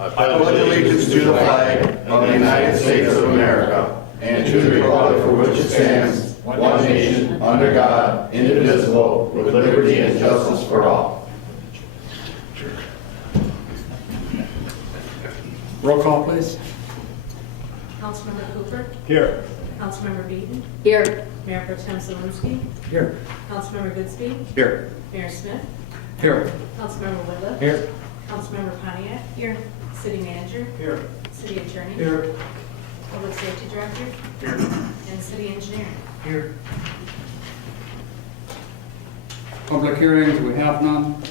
I pledge allegiance to the flag of the United States of America and to the republic for which it stands, one nation, under God, indivisible, with liberty and justice for all. Roll call, please. Councilmember Cooper. Here. Councilmember Beaton. Here. Mayor Pro Tem Zielinski. Here. Councilmember Goodspeed. Here. Mayor Smith. Here. Councilmember Whitliff. Here. Councilmember Pontiac. Here. City Manager. Here. City Attorney. Here. Public Safety Director. Here. And City Engineer. Here. Public hearings, we have none.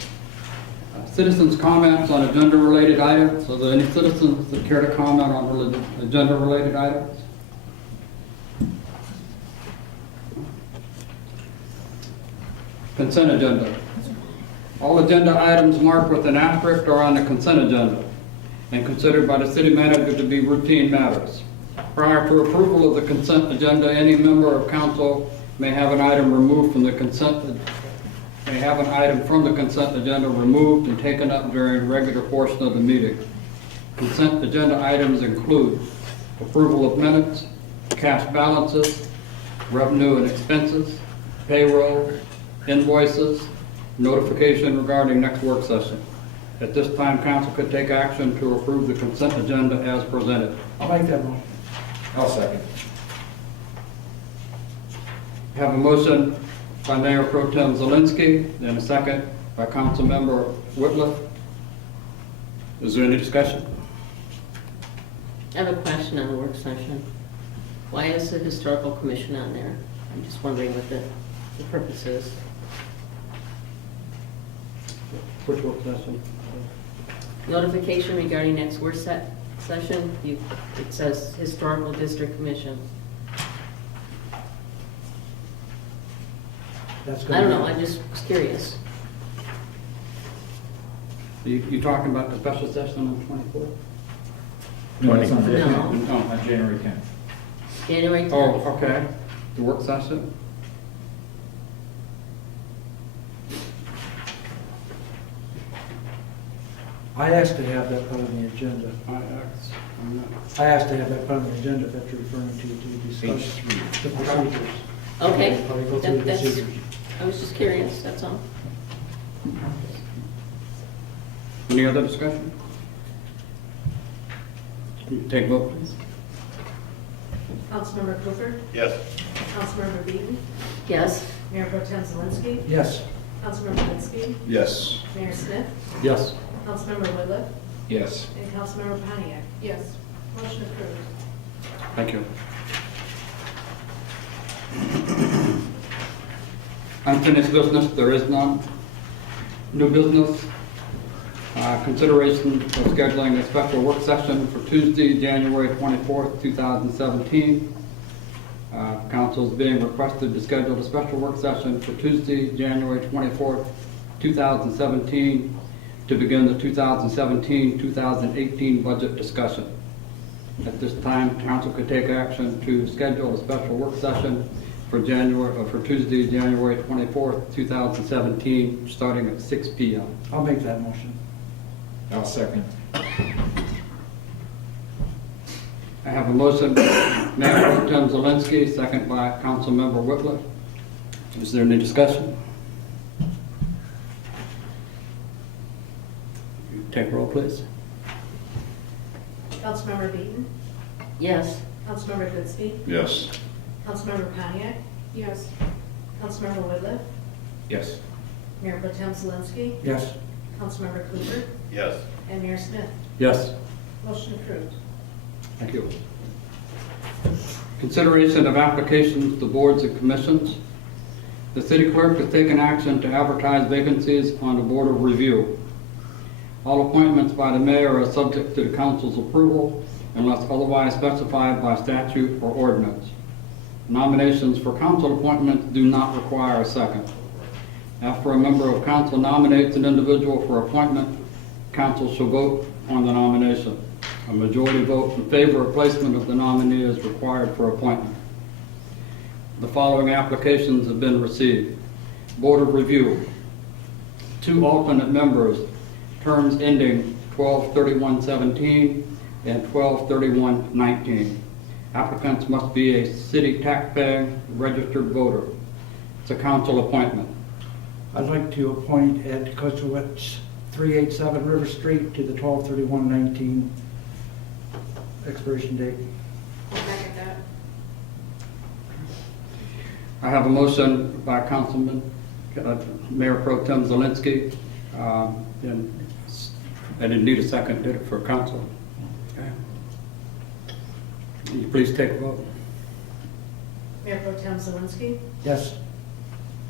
Citizens' comments on agenda-related items. Are there any citizens that care to comment on agenda-related items? Consent agenda. All agenda items marked with an asterisk are on the consent agenda and considered by the city manager to be routine matters. Prior to approval of the consent agenda, any member of council may have an item removed from the consent agenda removed and taken up during the regular portion of the meeting. Consent agenda items include approval of minutes, cash balances, revenue and expenses, payroll, invoices, notification regarding next work session. At this time, council could take action to approve the consent agenda as presented. I'll make that motion. I'll second. Have a motion by Mayor Pro Tem Zielinski, and a second by Council Member Whitliff. Is there any discussion? I have a question on the work session. Why is the historical commission on there? I'm just wondering what the purpose is. Which work session? Notification regarding next work session, it says historical district commission. That's I gonna don't be- know, I just was curious. You talking about the special session on the 24th? No, it's on No. on January 10th. January 10th. Oh, okay. The work session? I asked to have that put on the agenda. I'm not. I asked to have that put on the agenda that you're referring to discuss the procedures. Okay. Probably go through the That's- procedures. I was just curious, that's all. Any other discussion? Take vote, please. Councilmember Cooper. Yes. Councilmember Beaton. Yes. Mayor Pro Tem Zielinski. Yes. Councilmember Goodspeed. Yes. Mayor Smith. Yes. Councilmember Whitliff. Yes. And Councilmember Pontiac. Yes. Motion approved. Thank you. Unfinished business, there is none. New business, consideration of scheduling a special work session for Tuesday, January 24th, 2017. Council is being requested to schedule a special work session for Tuesday, January 24th, 2017, to begin the 2017-2018 budget discussion. At this time, council could take action to schedule a special work session for Tuesday, January 24th, 2017, starting at 6 p.m. I'll make that motion. I'll second. I have a motion by Mayor Pro Tem Zielinski, second by Council Member Whitliff. Is there any discussion? Take roll, please. Councilmember Beaton. Yes. Councilmember Goodspeed. Yes. Councilmember Pontiac. Yes. Councilmember Whitliff. Yes. Mayor Pro Tem Zielinski. Yes. Councilmember Cooper. Yes. And Mayor Smith. Yes. Motion approved. Thank you. Consideration of applications to boards and commissions. The city clerk has taken action to advertise vacancies on the Board of Review. All appointments by the mayor are subject to the council's approval unless otherwise specified by statute or ordinance. Nominations for council appointments do not require a second. After a member of council nominates an individual for appointment, council shall vote on the nomination. A majority vote in favor of placement of the nominee is required for appointment. The following applications have been received. Board of Review, 2 alternate members, terms ending 12/31/17 and 12/31/19. Applicants must be a city taxpaying registered voter. It's a council appointment. I'd like to appoint Ed Kozowitz, 387 River Street, to the 12/31/19 expiration date. I'll second that. I have a motion by Councilman, Mayor Pro Tem Zelinski, and I didn't need a second, did it, for council? Okay. Will you please take a vote? Mayor Pro Tem Zelinski, Yes.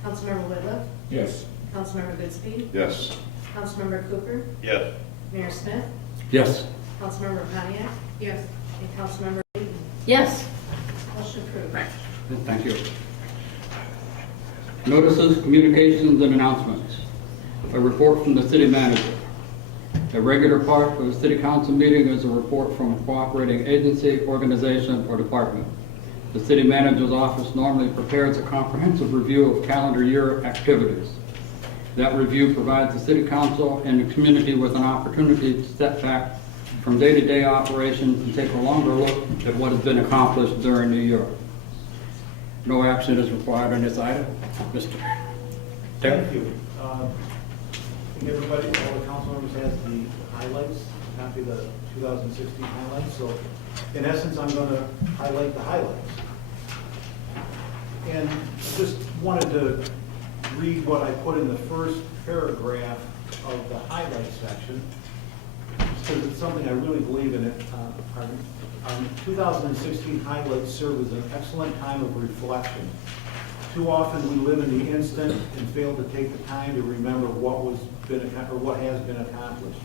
Councilmember Whitliff, Yes. Councilmember Goodspeed, Yes. Councilmember Cooper, Yes. Mayor Smith, Yes. Councilmember Pontiac. Yes. And Councilmember Wheaton. Yes. Motion approved. Thank you. Notices, communications, and announcements. A report from the city manager. A regular part of the city council meeting is a report from a cooperating agency, organization, or department. The city manager's office normally prepares a comprehensive review of calendar year activities. That review provides the city council and the community with an opportunity to step back from day-to-day operations and take a longer look at what has been accomplished during the year. No action is required on this item. Mr. Terry? Thank you. I think everybody, all the council members has the highlights, copy of the 2016 highlights. So in essence, I'm going to highlight the highlights. And I just wanted to read what I put in the first paragraph of the highlight section, because it's something I really believe in. Our 2016 highlights serve as an excellent time of reflection. Too often we live in the instant and fail to take the time to remember what has been accomplished.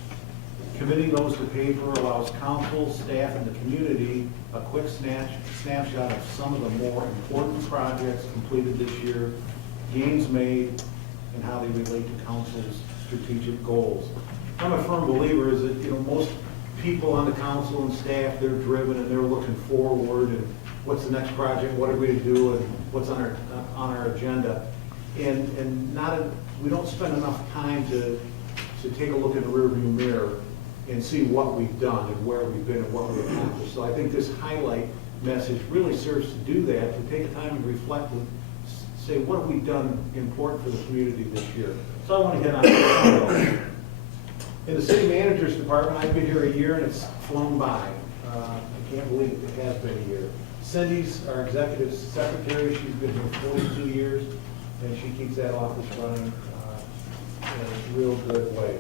Committing those to paper allows council, staff, and the community a quick snapshot of some of the more important projects completed this year, gains made, and how they relate to council's strategic goals. I'm a firm believer is that most people on the council and staff, they're driven and they're looking forward and what's the next project, what are we to do, and what's on our agenda. And we don't spend enough time to take a look in the rearview mirror and see what we've done and where we've been and what we've accomplished. So I think this highlight message really serves to do that, to take time and reflect and say, what have we done important for the community this year? So I want to hit on some of those. In the city manager's department, I've been here a year and it's flown by. I can't believe it has been a year. Cindy's our executive secretary. She's been here 42 years, and she keeps that office running in a real good way.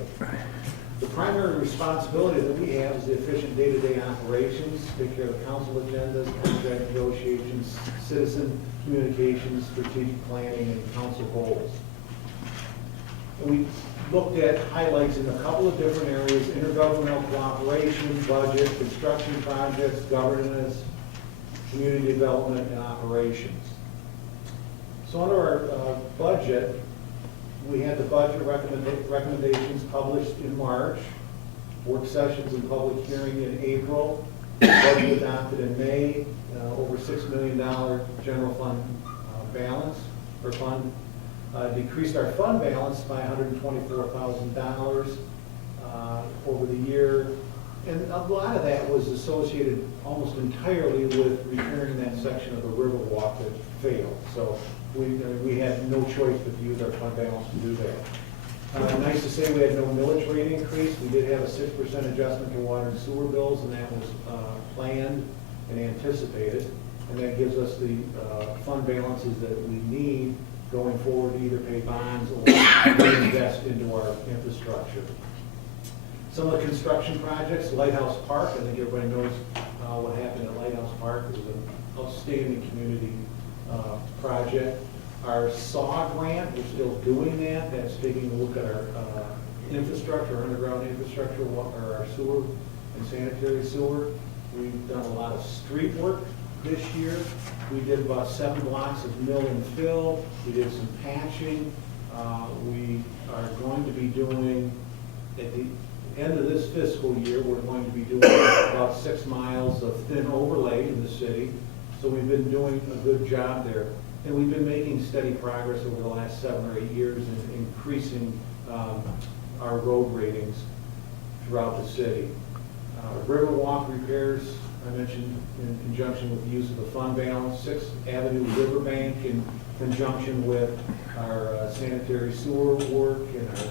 The primary responsibility that we have is the efficient day-to-day operations, take care of the council agendas, contract negotiations, citizen communications, strategic planning, and council goals. And we looked at highlights in a couple of different areas: intergovernmental cooperation, budget, construction projects, governance, community development, and operations. So under our budget, we had the budget recommendations published in March, work sessions and public hearing in April, budget adopted in May, over $6 million general fund balance, or fund, decreased our fund balance by $124,000 over the year. And a lot of that was associated almost entirely with repairing that section of the Riverwalk that failed. So we had no choice but to use our fund balance to do that. Nice to say we had no millage rate increase. We did have a 6% adjustment to water and sewer bills, and that was planned and anticipated. And that gives us the fund balances that we need going forward to either pay bonds or reinvest into our infrastructure. Some of the construction projects, Lighthouse Park, I think everybody knows what happened at Lighthouse Park. It was an outstanding community project. Our SAW grant, we're still doing that. That's taking a look at our infrastructure, our underground infrastructure, or our sewer and sanitary sewer. We've done a lot of street work this year. We did about 7 blocks of mill and fill. We did some patching. We are going to be doing, at the end of this fiscal year, we're going to be doing about 6 miles of thin overlay in the city. So we've been doing a good job there. And we've been making steady progress over the last 7 or 8 years in increasing our road ratings throughout the city. Riverwalk repairs, I mentioned in conjunction with the use of the fund balance, 6th Avenue Riverbank in conjunction with our sanitary sewer work and our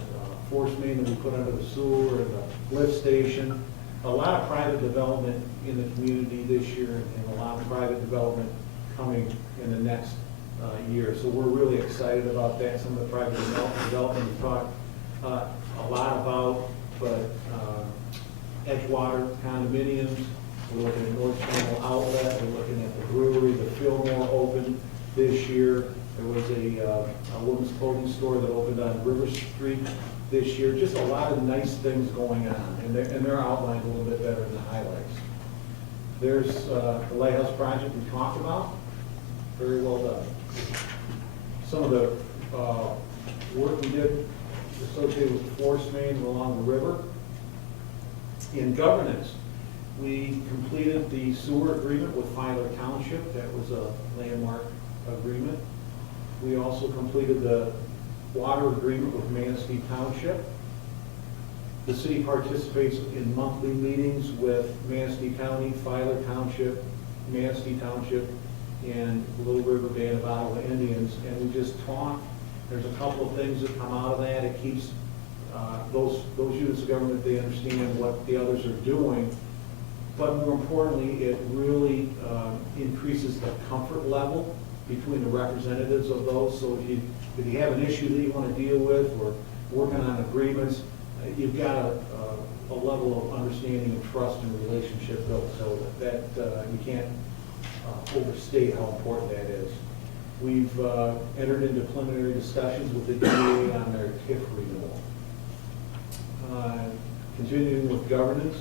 force main that we put under the sewer and the lift station. A lot of private development in the community this year and a lot of private development coming in the next year. So we're really excited about that. Some of the private development we talked a lot about, but Edgewater condominiums, we're looking at North Channel Outlet, we're looking at the brewery, the Fillmore opened this year. There was a women's clothing store that opened on River Street this year. Just a lot of nice things going on, and they're outlined a little bit better in the highlights. There's the lighthouse project we talked about. Very well done. Some of the work we did associated with the force main along the river. In governance, we completed the sewer agreement with Filer Township. That was a landmark agreement. We also completed the water agreement with Manistee Township. The city participates in monthly meetings with Manistee County, Filer Township, Manistee Township, and the Little River Band of Ottawa Indians, and we just talked. There's a couple of things that come out of that. It keeps those units of government, they understand what the others are doing, but more importantly, it really increases the comfort level between the representatives of those. So if you have an issue that you want to deal with or working on agreements, you've got a level of understanding and trust and relationship built, so that you can't overstate how important that is. We've entered into preliminary discussions with the DA on their TIF renewal. Continuing with governance,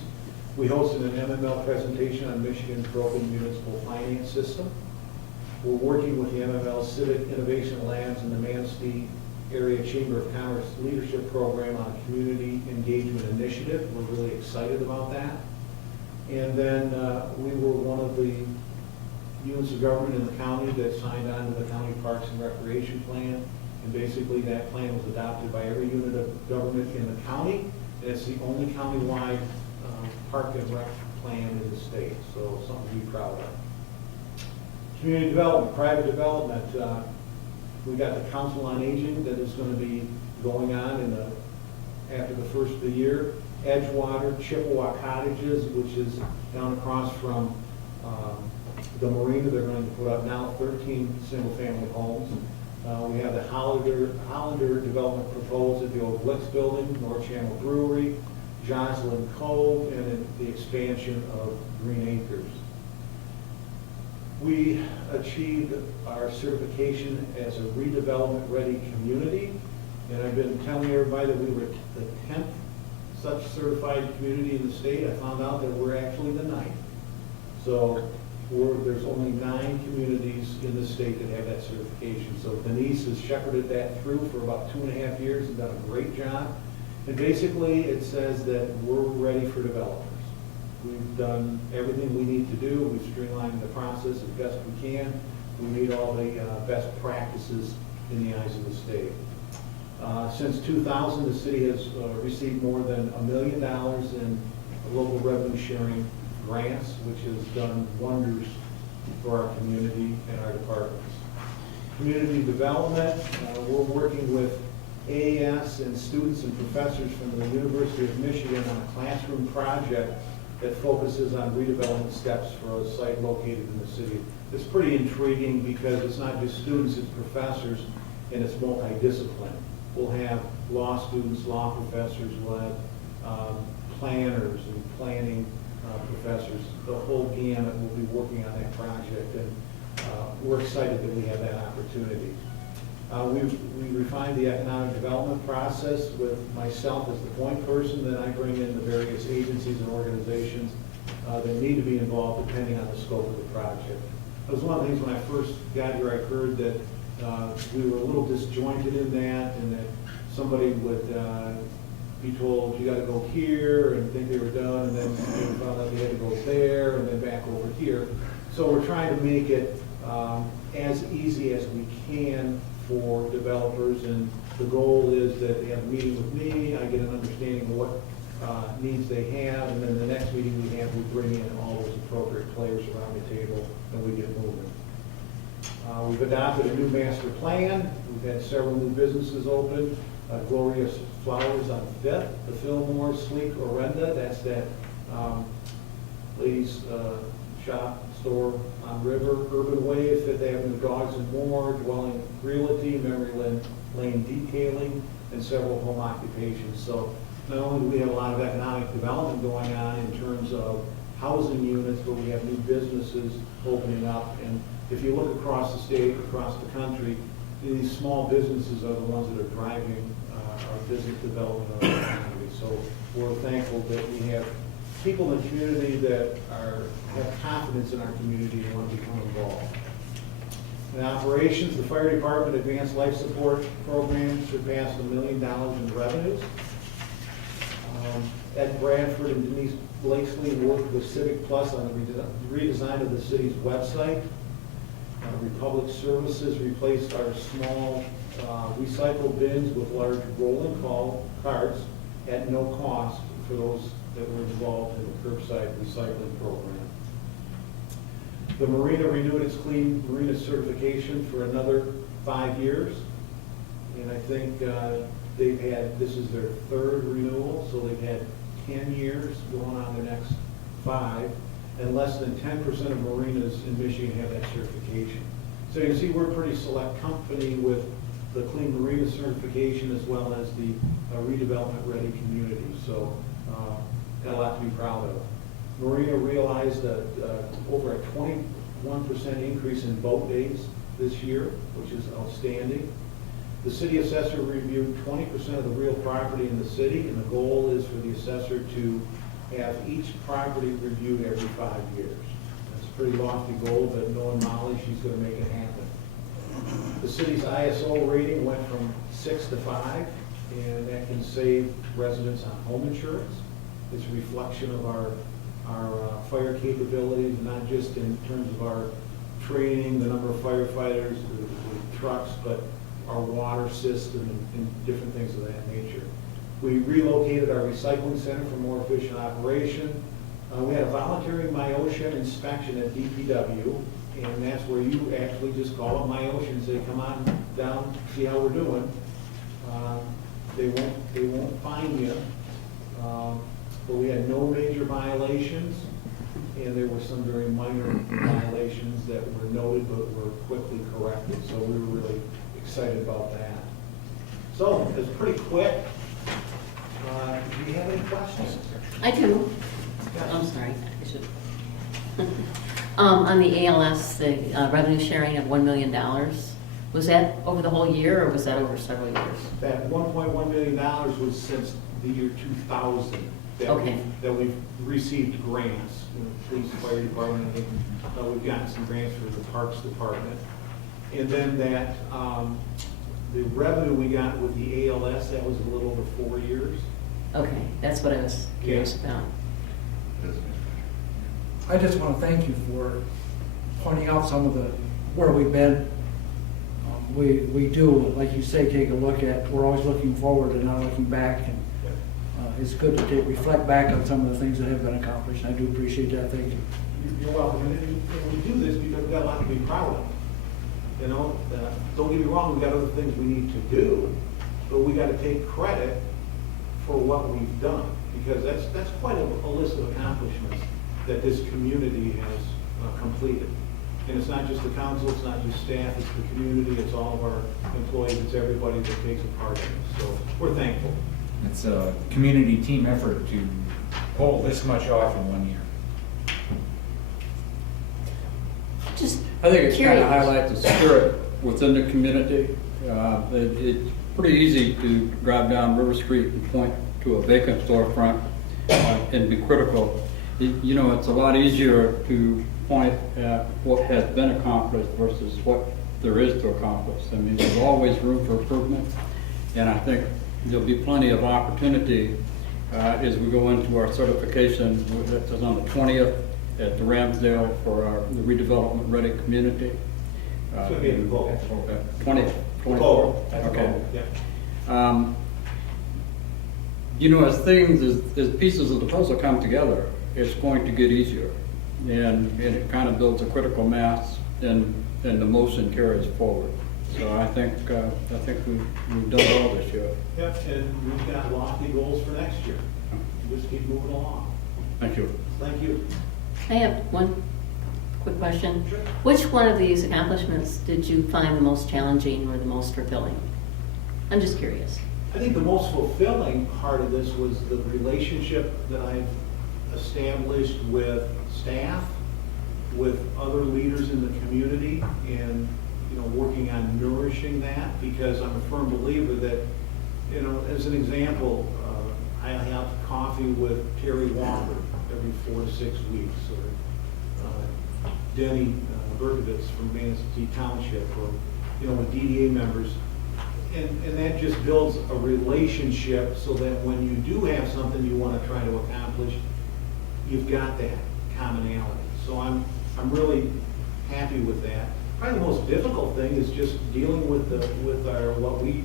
we hosted an MML presentation on Michigan's broken municipal finance system. We're working with the MML Civic Innovation Labs and the Manistee Area Chamber of Commerce Leadership Program on a community engagement initiative. We're really excited about that. And then we were one of the units of government in the county that signed on to the county parks and recreation plan. And basically that plan was adopted by every unit of government in the county. And it's the only countywide park and rec plan in the state. So something to be proud of. Community development, private development. We got the Council on Aging that is going to be going on after the first of the year. Edgewater, Chippewa Cottages, which is down across from the marina. They're going to put up now 13 single-family homes. We have the Hollander development proposed at the old Blix building, North Channel Brewery, Joslyn Cove, and the expansion of Green Acres. We achieved our certification as a redevelopment-ready community, and I've been telling everybody that we were the 10th such certified community in the state. I found out that we're actually the 9th. So there's only 9 communities in the state that have that certification. So Denise has shepherded that through for about 2.5 years and done a great job. And basically, it says that we're ready for developers. We've done everything we need to do. We've streamlined the process as best we can. We meet all the best practices in the eyes of the state. Since 2000, the city has received more than $1 million in local revenue sharing grants, which has done wonders for our community and our departments. Community development, we're working with AAS and students and professors from the University of Michigan on a classroom project that focuses on redevelopment steps for a site located in the city. It's pretty intriguing because it's not just students, it's professors, and it's multidisciplinary. We'll have law students, law professors, we'll have planners and planning professors. The whole gamut will be working on that project, and we're excited that we have that opportunity. We refined the economic development process with myself as the point person. Then I bring in the various agencies and organizations that need to be involved depending on the scope of the project. That was one of the things when I first got here, I heard that we were a little disjointed in that, and that somebody would be told, you got to go here, and think they were done, and then they found out they had to go there, and then back over here. So we're trying to make it as easy as we can for developers, and the goal is that they have a meeting with me, I get an understanding of what needs they have, and then the next meeting we have, we bring in all those appropriate players around the table, and we get moving. We've adopted a new master plan. We've had several new businesses open. Glorious Flowers on Fifth, the Fillmore Sleek Orenda, that's that ladies' shop, store on River, Urban Wave, Fifth Avenue Dogs and More, Dwelling Realty, Memory Lane Detailing, and several home occupations. So not only do we have a lot of economic development going on in terms of housing units, but we have new businesses opening up. And if you look across the state, across the country, these small businesses are the ones that are driving our business development of our economy. So we're thankful that we have people in the community that have confidence in our community and want to become involved. In operations, the fire department advanced life support program surpassed $1 million in revenues. Ed Bradford and Denise Blakesley worked with Civic Plus on the redesign of the city's website. Republic Services replaced our small recycle bins with large rolling carts at no cost for those that were involved in the curbside recycling program. The marina renewed its clean marina certification for another 5 years. And I think this is their third renewal, so they've had 10 years going on the next 5. And less than 10% of marinas in Michigan have that certification. So you can see we're a pretty select company with the Clean Marina certification as well as the redevelopment ready community. So got a lot to be proud of. Marina realized over a 21% increase in boat days this year, which is outstanding. The city assessor reviewed 20% of the real property in the city, and the goal is for the assessor to have each property reviewed every 5 years. That's a pretty lofty goal, but knowing Molly, she's going to make it happen. The city's ISO rating went from 6 to 5, and that can save residents on home insurance. It's a reflection of our fire capabilities, not just in terms of our training, the number of firefighters, the trucks, but our water system and different things of that nature. We relocated our recycling center for more efficient operation. We had a voluntary MyOcean inspection at DPW, and that's where you actually just call up MyOcean and say, come on down, see how we're doing. They won't fine you, but we had no major violations, and there were some very minor violations that were noted but were quickly corrected. So we were really excited about that. So it's pretty quick. Do you have any questions? I do. I'm sorry. I should. On the ALS, the revenue sharing of $1 million, was that over the whole year or was that over several years? That $1.1 million was since the year 2000 that we've received grants. Police, fire department, we've gotten some grants for the Parks Department. And then that the revenue we got with the ALS, that was a little over 4 years. Okay, that's what I was curious about. I just want to thank you for pointing out some of where we've been. We do, like you say, take a look at, we're always looking forward and not looking back. And it's good to reflect back on some of the things that have been accomplished. I do appreciate that. Thank you. You're welcome. And we do this because we've got a lot to be proud of. You know, don't get me wrong, we've got other things we need to do, but we got to take credit for what we've done, because that's quite a list of accomplishments that this community has completed. And it's not just the council, it's not just staff, it's the community, it's all of our employees, it's everybody that takes a part in it. So we're thankful. It's a community team effort to pull this much off in 1 year. Just I think it's kind curious. of highlights the spirit within the community. It's pretty easy to drive down River Street and point to a vacant storefront and be critical. You know, it's a lot easier to point at what has been accomplished versus what there is to accomplish. I mean, there's always room for improvement, and I think there'll be plenty of opportunity as we go into our certification. That's on the 20th at the Ramsdale for our the redevelopment ready community. It's going to be in the vote. 24. That's Okay. yeah. as pieces of the puzzle come together, it's going to get easier. And it kind of builds a critical mass and the motion carries forward. So I think we've done well this year. Yep, and we've got lofty goals for next year. Just keep moving along. Thank you. Thank you. I have one quick question. Sure. Which one of these accomplishments did you find the most challenging or the most fulfilling? I'm just curious. I think the most fulfilling part of this was the relationship that I've established with staff, with other leaders in the community, and, working on nourishing that, because I'm a firm believer that, as an example, I have coffee with Terry Walker every 4 to 6 weeks, or Denny Berkovitz from Manistee Township, or, with DDA members. And that just builds a relationship so that when you do have something you want to try to accomplish, you've got that commonality. So I'm really happy with that. Probably the most difficult thing is just dealing with our, what we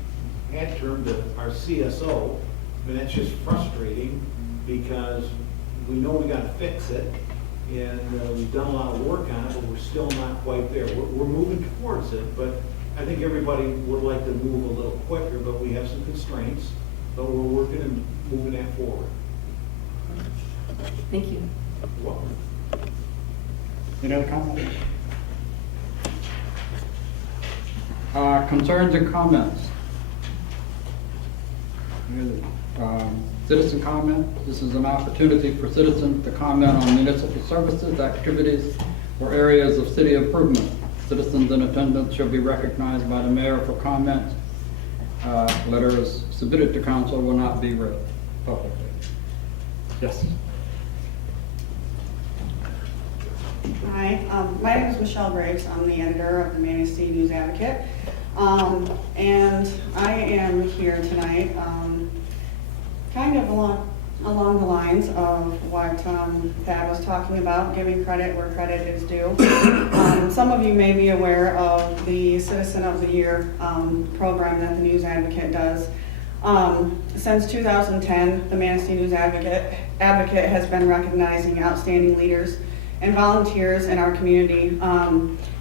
had termed our CSO. I mean, that's just frustrating because we know we got to fix it, and we've done a lot of work on it, but we're still not quite there. We're moving towards it, but I think everybody would like to move a little quicker, but we have some constraints, but we're working and moving that forward. Thank you. You're welcome. Any other comments? Concerns and comments? Citizen comment. This is an opportunity for citizens to comment on municipal services, activities, or areas of city improvement. Citizens in attendance shall be recognized by the mayor for comment. Letters submitted to council will not be read publicly. Yes. Hi, my name is Michelle Graves. I'm the editor of the Manistee News Advocate. And I am here tonight kind of along the lines of what Thad was talking about, giving credit where credit is due. Some of you may be aware of the Citizen of the Year program that the News Advocate does. Since 2010, the Manistee News Advocate has been recognizing outstanding leaders and volunteers in our community.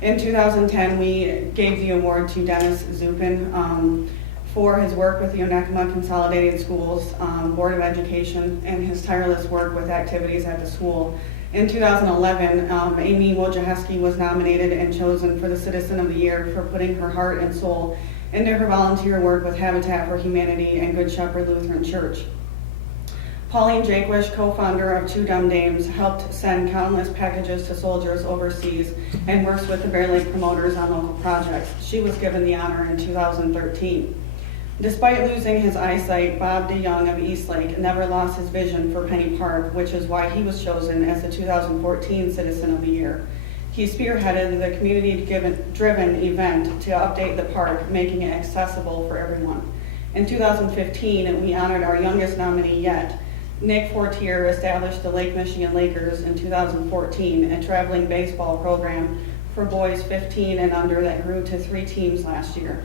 In 2010, we gave the award to Dennis Zupin for his work with the Onekama Consolidated Schools Board of Education and his tireless work with activities at the school. In 2011, Amy Wojciechowski was nominated and chosen for the Citizen of the Year for putting her heart and soul into her volunteer work with Habitat for Humanity and Good Shepherd Lutheran Church. Pauline Jaquish, co-founder of Two Dumb Dames, helped send countless packages to soldiers overseas and works with the Bear Lake promoters on local projects. She was given the honor in 2013. Despite losing his eyesight, Bob DeYoung of Eastlake never lost his vision for Penny Park, which is why he was chosen as the 2014 Citizen of the Year. He spearheaded the community-driven event to update the park, making it accessible for everyone. In 2015, we honored our youngest nominee yet. Nick Fortier established the Lake Michigan Lakers in 2014, a traveling baseball program for boys 15 and under that grew to 3 teams last year.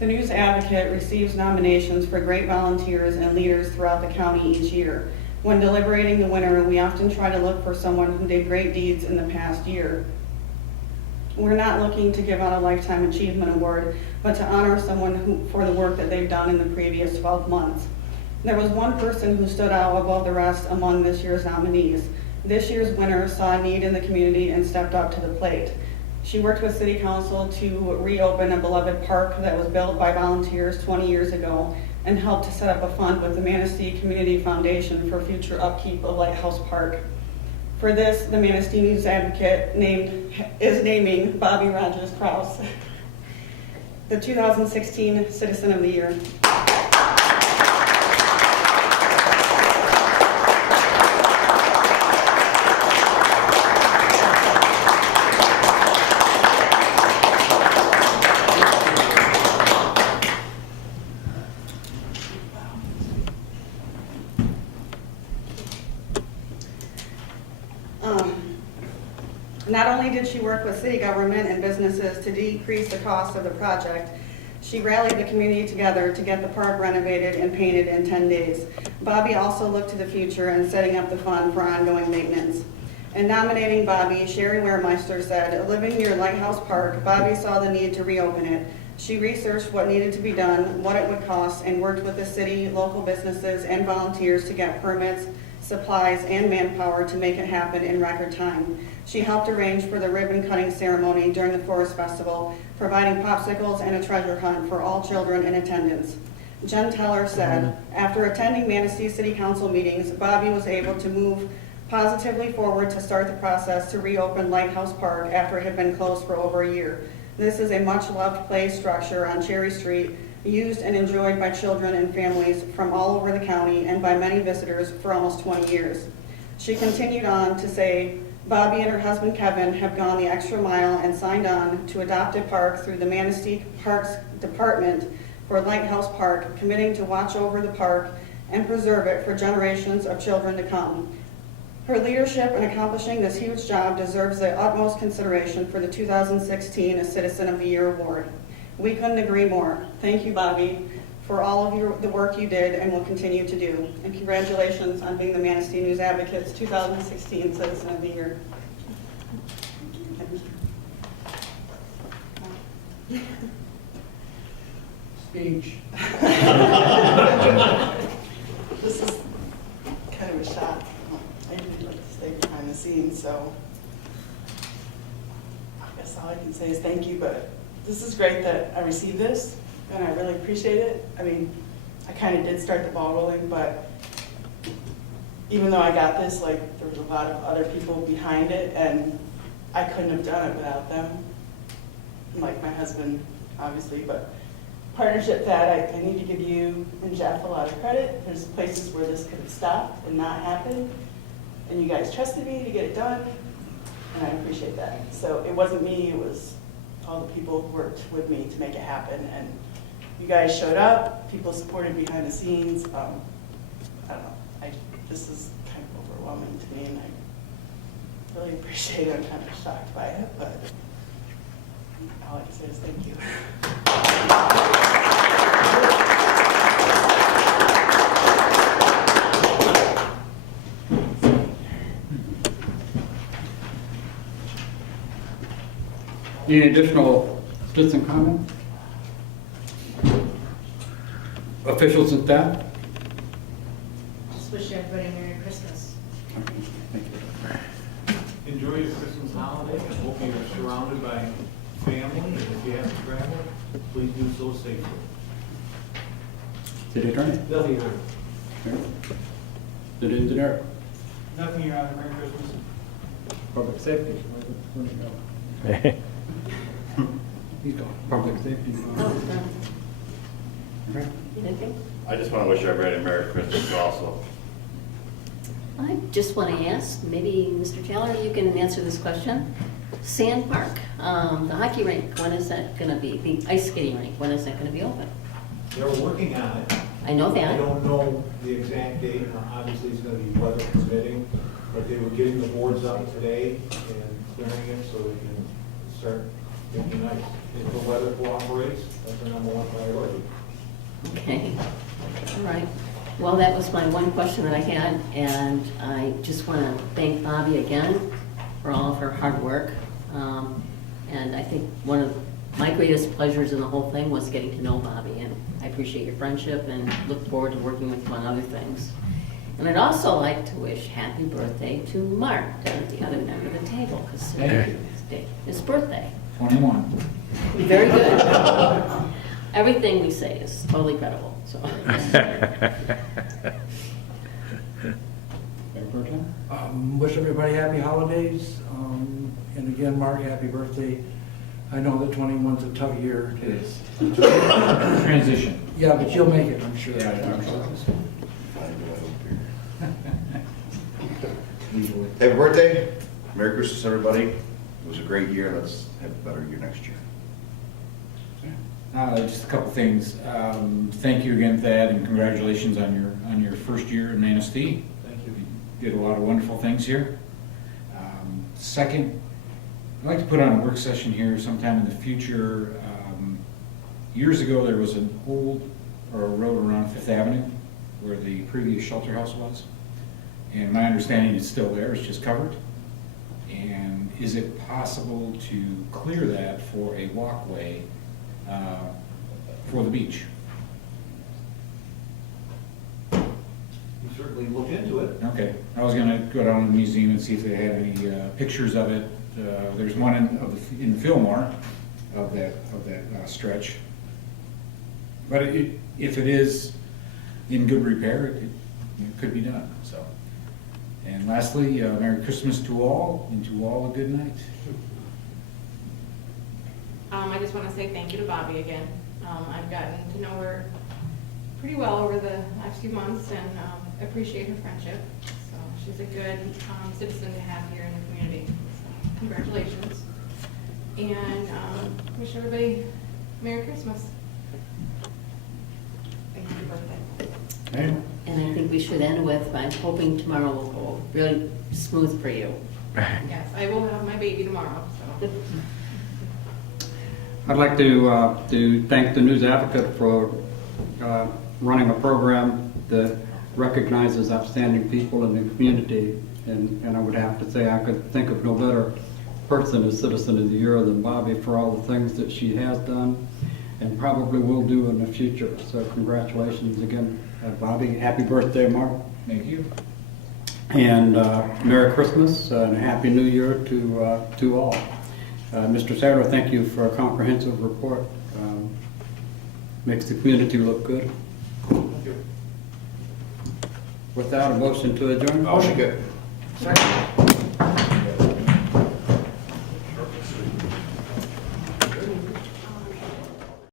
The News Advocate receives nominations for great volunteers and leaders throughout the county each year. When deliberating the winner, we often try to look for someone who did great deeds in the past year. We're not looking to give out a Lifetime Achievement Award, but to honor someone for the work that they've done in the previous 12 months. There was one person who stood out above the rest among this year's nominees. This year's winner saw a need in the community and stepped up to the plate. She worked with City Council to reopen a beloved park that was built by volunteers 20 years ago and helped to set up a fund with the Manistee Community Foundation for future upkeep of Lighthouse Park. For this, the Manistee News Advocate is naming Bobby Rogers Krause the 2016 Citizen of the Year. Not only did she work with city government and businesses to decrease the cost of the project, she rallied the community together to get the park renovated and painted in 10 days. Bobby also looked to the future in setting up the fund for ongoing maintenance. In nominating Bobby, Sherry Waremeister said, living near Lighthouse Park, Bobby saw the need to reopen it. She researched what needed to be done, what it would cost, and worked with the city, local businesses, and volunteers to get permits, supplies, and manpower to make it happen in record time. She helped arrange for the ribbon cutting ceremony during the Forest Festival, providing popsicles and a treasure hunt for all children in attendance. Jen Teller said, after attending Manistee City Council meetings, Bobby was able to move positively forward to start the process to reopen Lighthouse Park after it had been closed for over a year. This is a much-loved play structure on Cherry Street, used and enjoyed by children and families from all over the county and by many visitors for almost 20 years. She continued on to say, Bobby and her husband Kevin have gone the extra mile and signed on to adopt a park through the Manistee Parks Department for Lighthouse Park, committing to watch over the park and preserve it for generations of children to come. Her leadership in accomplishing this huge job deserves the utmost consideration for the 2016 Citizen of the Year Award. We couldn't agree more. Thank you, Bobby, for all of the work you did and will continue to do. And congratulations on being the Manistee News Advocate's 2016 Citizen of the Year. Speech. This is kind of a shock. I usually like to stay behind the scenes, so I guess all I can say is thank you, but this is great that I received this, and I really appreciate it. I mean, I kind of did start the ball rolling, but even though I got this, like, there was a lot of other people behind it, and I couldn't have done it without them. Like my husband, obviously, but partnership that I need to give you and Jeff a lot of credit. There's places where this could have stopped and not happened, and you guys trusted me to get it done, and I appreciate that. So it wasn't me, it was all the people who worked with me to make it happen, and you guys showed up, people supported behind the scenes. I don't know, this is kind of overwhelming to me, and I really appreciate it. I'm kind of shocked by it, but all I can say is thank you. Any additional citizen comment? Officials and staff? Just wish everybody a Merry Christmas. Enjoy your Christmas holiday. I hope you're surrounded by family, and if you have to travel, please do so safely. City Attorney? Nothing, Your Honor. City Engineer? Nothing, Your Honor. Merry Christmas. Public Safety? He's gone. Public Safety? Okay. Anything? I just want to wish everybody a Merry Christmas also. I just want to ask, maybe Mr. Taylor, you can answer this question. Sand Park, the hockey rink, when is that going to be? The ice skating rink, when is that going to be open? They're working on it. I know that. I don't know the exact date. Obviously, it's going to be weather permitting, but they were getting the boards up today and clearing it so they can start making ice. If the weather cooperates, that's the number one priority. Okay, all right. Well, that was my one question that I had, and I just want to thank Bobby again for all of her hard work. And I think one of my greatest pleasures in the whole thing was getting to know Bobby, and I appreciate your friendship and look forward to working with you on other things. And I'd also like to wish happy birthday to Mark down at the other end of the table, because today is his birthday. 21. Very good. Everything we say is totally credible, so. Wish everybody happy holidays, and again, Mark, happy birthday. I know that 21's a tough year. It is. Transition. Yeah, but you'll make it, I'm sure. Yeah, I'm sure. Happy birthday. Merry Christmas, everybody. It was a great year. Let's have a better year next year. Just a couple things. Thank you again, Thad, and congratulations on your first year in Manistee. Thank you. You did a lot of wonderful things here. Second, I'd like to put on a work session here sometime in the future. Years ago, there was an old road around Fifth Avenue where the previous shelter house was. And my understanding it's still there, it's just covered. And is it possible to clear that for a walkway for the beach? We certainly look into it. Okay, I was gonna go down to the museum and see if they had any pictures of it. There's one in Fillmore of that stretch. But if it is in good repair, it could be done, so. And lastly, Merry Christmas to all, and to all a good night. I just want to say thank you to Bobby again. I've gotten to know her pretty well over the last few months and appreciate her friendship. So she's a good citizen to have here in the community. So congratulations. And wish everybody Merry Christmas. And happy birthday. Okay. And I think we should end with, I'm hoping tomorrow will go really smooth for you. Yes, I will have my baby tomorrow, so. I'd like to thank the News Advocate for running a program that recognizes outstanding people in the community. And I would have to say I could think of no better person as Citizen of the Year than Bobby for all the things that she has done and probably will do in the future. So congratulations again, Bobby. Happy birthday, Mark. Thank you. And Merry Christmas and a Happy New Year to all. Mr. Sardo, thank you for a comprehensive report. Makes the community look good. Thank you. Without a motion to adjourn? I'll make it. Second.